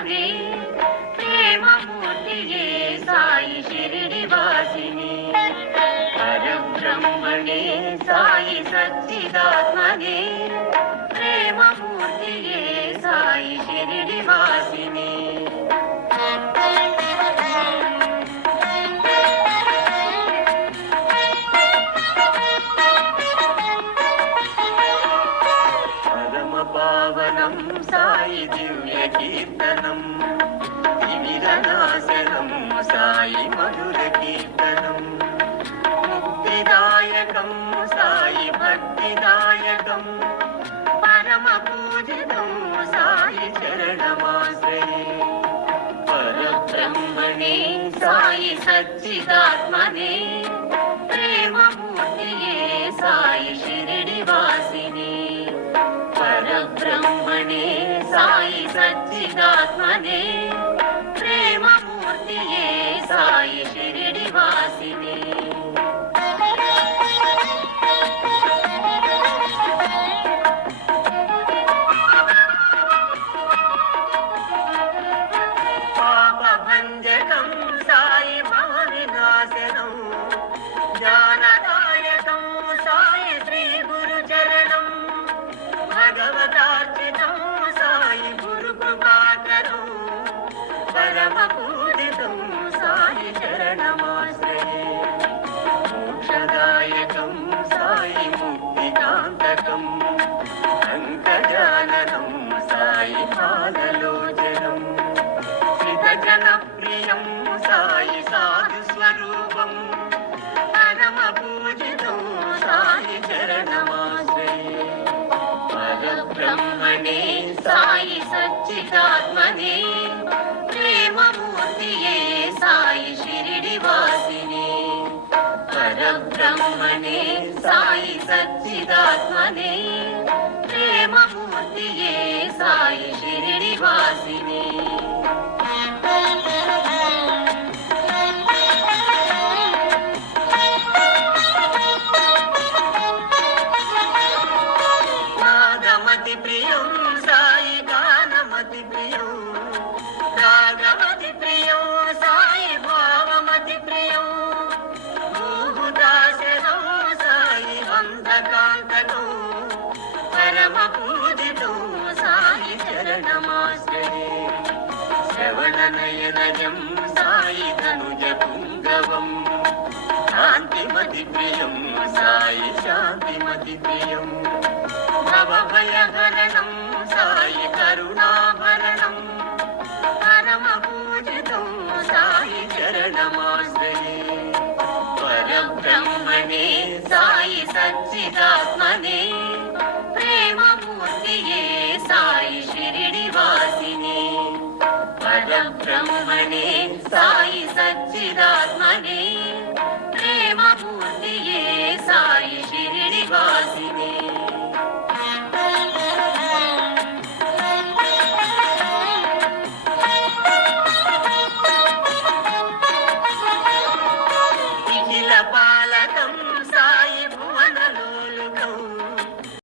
సచ్చిదాత్మనే ప్రేమమూర్తియే సాయి షిరిడి వాసిని పరబ్రహ్మణే సాయి సచ్చిదాత్మనే ప్రేమమూర్తియే సాయి షిరిడి వాసిని పావనం సాయి దివ్య కీర్తనం వివిధనాశనం సాయి మధుర కీర్తనం ముక్తిదాయకం సాయి భక్తిదాయకం పరమ పూజితం సాయి చరణమాశ్రయే పరబ్రహ్మణే సాయి సచ్చిదాత్మనే ప్రేమమూర్తియే సాయి షిరిడి వాసిని పరబ్రహ్మణే సాయి సచ్చిదాత్మనే ప్రేమమూర్తియే సాయి షిరిడి వాసిని పాపభంజకం సాయి భవ వినాశనం జ్ఞానదాయకం సాయి శ్రీ గురు చరణం భగవతార్చితం సాయి గురు కృపాకరం పరమ పూజితం సాయి చరణమాశ్రయే మోక్షదాయకం సాయి ముక్తికాంతకం అంకజాననం సాయి పాదలోచనం శ్రితజనప్రియం సాయి సాధు స్వరూపం పరమ పూజితం సాయి చరణమాశ్రయే పరబ్రహ్మణే సాయి సచ్చిదాత్మనే ప్రేమమూర్తియే సాయి షిరిడి వాసిని పరబ్రహ్మణే సాయి సచ్చిదాత్మనే ప్రేమమూర్తియే సాయి షిరిడి వాసిని ప్రియం సాయి గానమతి ప్రియం రాగమతి ప్రియం సాయి భావమతి ప్రియం భూభుదాశనం సాయి అంధకాంతకం పరమ పూజితం సాయి చరణమాశ్రయే శ్రవణనయనజం సాయి ధనుజ పుంగవం శాంతిమతి ప్రియం సాయి శాంతిమతి ప్రియం భవభయహరణం సాయి కరుణాభరణం పరమ పూజితం సాయి చరణమాశ్రయే పరబ్రహ్మణే సాయి సచ్చిదాత్మనే ప్రేమమూర్తియే సాయి షిరిడి వాసిని పరబ్రహ్మణే సాయి సచ్చిదాత్మనే